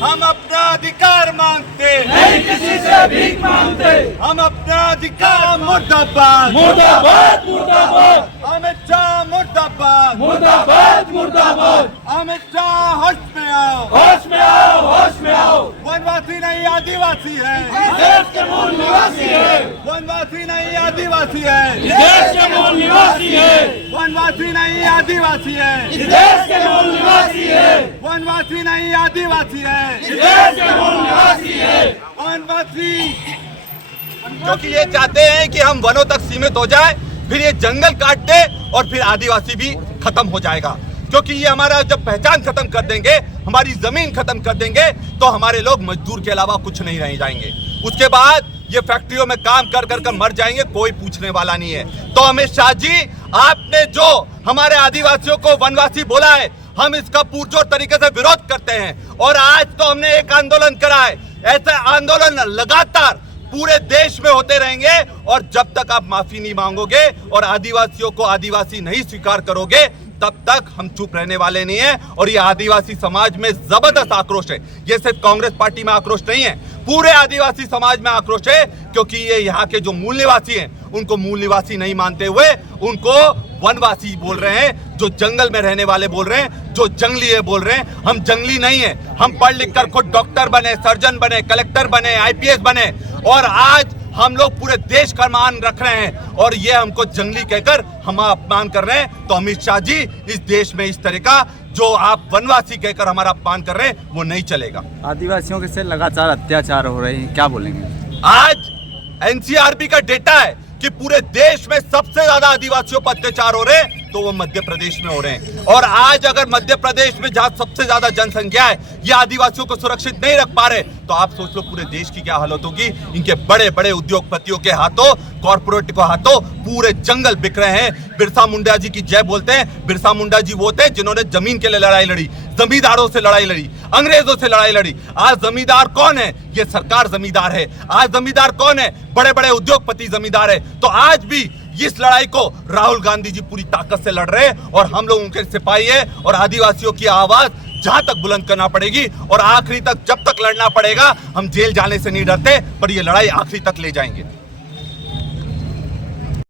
हम अपना अधिकार मांगते, नहीं किसी से भीख मांगते। हम अपना अधिकार मुर्दाबाद, मुर्दाबाद मुर्दाबाद, अमित शाह मुर्दाबाद, मुर्दाबाद मुर्दाबाद। अमित शाह होश में आओ, होश में आओ, होश में आओ। वनवासी नहीं आदिवासी है, इस देश के मूल निवासी है, वनवासी नहीं आदिवासी है, इस देश के मूल निवासी है, वनवासी नहीं आदिवासी है, इस देश के मूल निवासी है, वनवासी नहीं आदिवासी है, इस देश के मूल निवासी है। वनवासी क्योंकि ये चाहते हैं कि हम वनों तक सीमित हो जाए, फिर ये जंगल काट दे और फिर आदिवासी भी खत्म हो जाएगा। क्योंकि ये हमारा जब पहचान खत्म कर देंगे, हमारी जमीन खत्म कर देंगे, तो हमारे लोग मजदूर के अलावा कुछ नहीं रह जाएंगे। उसके बाद ये फैक्ट्रियों में काम कर कर मर जाएंगे, कोई पूछने वाला नहीं है। तो अमित शाह जी, आपने जो हमारे आदिवासियों को वनवासी बोला है, हम इसका पुरजोर तरीके से विरोध करते हैं। और आज तो हमने एक आंदोलन करा है, ऐसे आंदोलन लगातार पूरे देश में होते रहेंगे। और जब तक आप माफी नहीं मांगोगे और आदिवासियों को आदिवासी नहीं स्वीकार करोगे, तब तक हम चुप रहने वाले नहीं है। और ये आदिवासी समाज में जबरदस्त आक्रोश है। ये सिर्फ कांग्रेस पार्टी में आक्रोश नहीं है, पूरे आदिवासी समाज में आक्रोश है। क्योंकि ये यहाँ के जो मूल निवासी हैं, उनको मूल निवासी नहीं मानते हुए उनको वनवासी बोल रहे हैं, जो जंगल में रहने वाले बोल रहे हैं, जो जंगली है बोल रहे हैं। हम जंगली नहीं है, हम पढ़ लिख कर खुद डॉक्टर बने, सर्जन बने, कलेक्टर बने, आईपीएस बने, और आज हम लोग पूरे देश का मान रख रहे हैं। और ये हमको जंगली कहकर हम अपमान कर रहे हैं। तो अमित शाह जी, इस देश में इस तरह का जो आप वनवासी कहकर हमारा अपमान कर रहे हैं, वो नहीं चलेगा। आदिवासियों के से लगातार अत्याचार हो रहे हैं, क्या बोलेंगे? आज एनसीआरबी का डेटा है कि पूरे देश में सबसे ज्यादा आदिवासियों पर अत्याचार हो रहे हैं, तो वो मध्य प्रदेश में हो रहे हैं। और आज अगर मध्य प्रदेश में जहां सबसे ज्यादा जनसंख्या है, ये आदिवासियों को सुरक्षित नहीं रख पा रहे, तो आप सोच लो पूरे देश की क्या हालत होगी। इनके बड़े बड़े उद्योगपतियों के हाथों, कॉर्पोरेट के हाथों पूरे जंगल बिक रहे हैं। बिरसा मुंडा जी की जय बोलते हैं। बिरसा मुंडा जी वो थे जिन्होंने जमीन के लिए लड़ाई लड़ी, जमींदारों से लड़ाई लड़ी, अंग्रेजों से लड़ाई लड़ी। आज जमींदार कौन है? ये सरकार जमींदार है। आज जमींदार कौन है? बड़े बड़े उद्योगपति जमींदार है। तो आज भी इस लड़ाई को राहुल गांधी जी पूरी ताकत से लड़ रहे हैं, और हम लोग उनके सिपाही है। और आदिवासियों की आवाज जहां तक बुलंद करना पड़ेगी और आखिरी तक जब तक लड़ना पड़ेगा, हम जेल जाने से नहीं डरते, पर ये लड़ाई आखिरी तक ले जाएंगे।